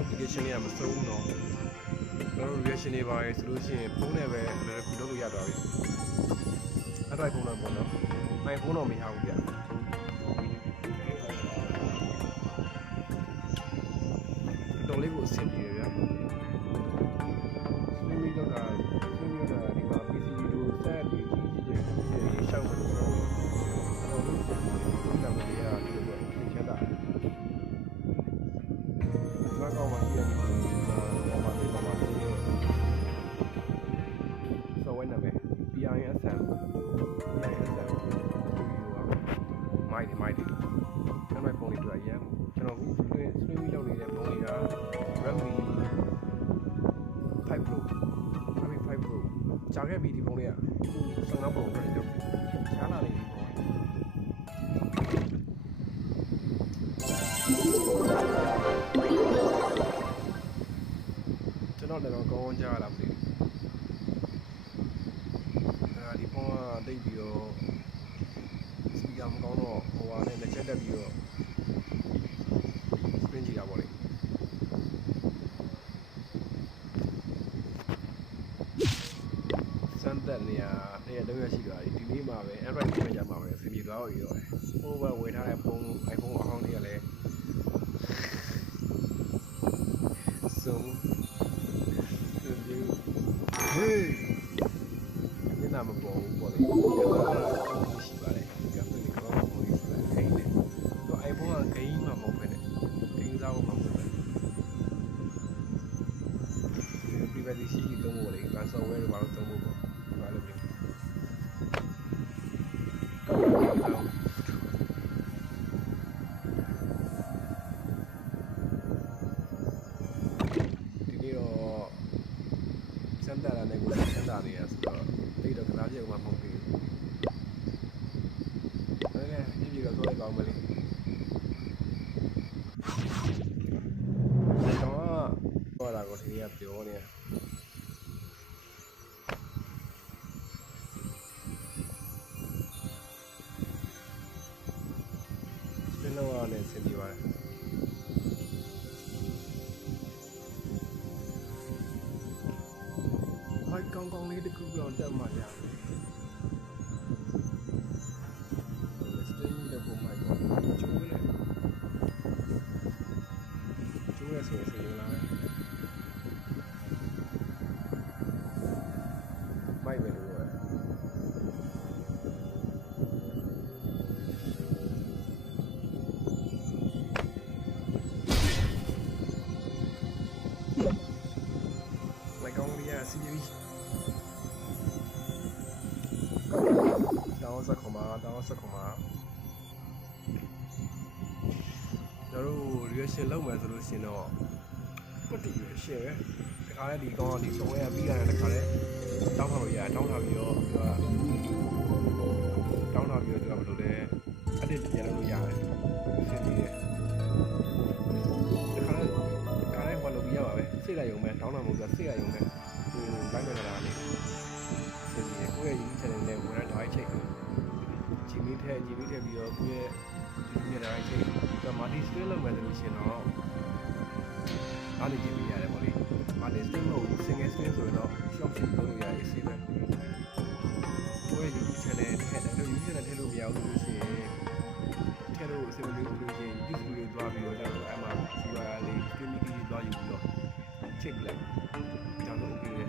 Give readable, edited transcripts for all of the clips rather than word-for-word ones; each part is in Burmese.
application တွေကမစုံဘူးတော့ကျွန်တော်တို့ reaction တွေပါရဆိုလို့ရှိရင်ဖုန်းနဲ့ပဲလည်းကူလုပ်လို့ရသွားပြီအဲ့တော့ဖုန်းတော့ပေါ့နော်အဲ့ဖုန်းတော့မရဘူးဗျတော်လေးကိုအဆင်ပြေဗျာ streaming တော့တာဒီမှာ PC တို့ set တွေကြီးရှောက်မလို့တော့တော်လို့ဒီနာမည်ကဒီလိုပဲသင်ချတာဘာကောင်းမှရှိရတယ်ဆိုဝဲနာမည် PISM မိုက်တယ်ကျွန်တော်ဖုန်းလေးတွေ့ရမ်းကျွန်တော်အခုstreaming လုပ်နေတဲ့ဖုန်းလေးက Redmi 5 Pro ကြာခဲ့ပြီဒီဖုန်းလေးက15 Pro ပဲကြောက်ရှားလာနေပြီဖုန်းကျွန်တော်လည်းကောင်းကြားလာမသိဘူးဒီဖုန်းကတိတ်ပြီးတော့စပီကာမကောင်းတော့ဟိုဟာနဲ့လက်ချက်တက်ပြီးတော့ screen ကြည့်တာပေါ့လေစမ်းသက်နေရတော့ရရှိသွားပြီဒီနေ့မှာပဲ Android ဖြည့်ကြမှာပဲအဆင်ပြေသွားပြီတော့ဟိုဘဝယ်ထားတဲ့ဖုန်း iPhone အဟောင်းတွေကလည်းစုံဟေးဒီနာမပေါ်ဘူးပေါ့လေရှိပါတယ်ကပ်ပြီးတော့ပုံလေးဆိုတာခိုင်းတယ်တော့ iPhone ကဂိမ်းမှာမဟုတ်ပဲနဲ့ဂိမ်းစားဖို့မဟုတ်ပဲဒီ privacy ရှိတုံးဖို့လေ ransomware တွေဘာလို့တုံးဖို့ပေါ့ဘာလို့လဲဒီနေ့တော့စမ်းတာလည်းကိုစမ်းတာနေရဆိုတော့တိတ်တော့ကစားပြည့်မှမဟုတ်ဘူးအဲ့ဒါဒီလိုတော့ကောင်းမလေးတော့လာကိုဒီကပြောနေဒီလိုအားနဲ့ဆင်ပြေပါတယ်ဟိုကောင်းလေးတစ်ခုတော့တက်မှရတယ်စတင်းတဲ့ပုံမှန်တော့ကျိုးလဲဆိုရင်လာမိုက်ပဲလို့ပြောတယ်မိုက်ကောင်းလေးရစီရီတောင်းစက်ခမကျွန်တော်တို့ reaction လုပ်မယ်ဆိုလို့ရှင်တော့ပတ်တည်ရရှယ်ပဲတခါလဲဒီကောင်းဒီစုံရပြီးလာတဲ့တခါလဲတောင်းထားလို့ရတောင်းထားပြီးတော့သူကတောင်းထားပြီးတော့သူကဘယ်လိုလဲ edit ပြန်လုပ်လို့ရတယ်ဆင်ပြေတယ်တခါလဲဘာလို့ပြရပါပဲစိတ်လိုက်ရုံပဲတောင်းတာမဟုတ်ဘူးစိတ်လိုက်ရုံပဲဟိုလိုက်မဲ့တာလေးဆင်ပြေတယ်ကိုယ့်ရဲ့ YouTube channel နဲ့ဝင်တဲ့ drive ချိန်ဂျီမီထည့်ပြီးတော့ကိုယ့်ရဲ့ YouTube နဲ့ drive ချိန်ကမာတီ scale လုပ်မယ်ဆိုလို့ရှင်တော့အားနေကြည့်ရတယ်ပေါ့လေမာတီ scale လို့ single scale ဆိုတော့ shop ရှိလို့ရရေးစီးပဲကိုယ့်ရဲ့ YouTube channel ထည့်တယ် YouTube channel ထည့်လို့မရဘူးလို့ရှိရင်ထည့်လို့အဆင်မပြေဘူးလို့ရှိရင် YouTube studio သွားပြီးတော့ကျွန်တော်အဲ့မှာ URL လေး streaming ကြီးသွားယူပြီးတော့ချိန်လိုက်ကျွန်တော် okay လေ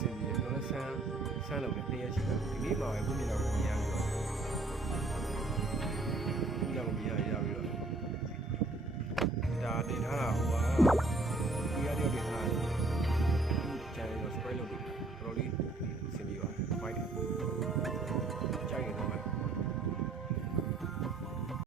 စင်ပြီးတော့ဆန်းလို့လည်းတရားရှိတယ်ဒီနေ့မှာပဲခုမြင်တော့မြင်ရပြီးတော့ခုကြောင့်မြင်ရပြီးတော့ဒါတင်ထားတာဟို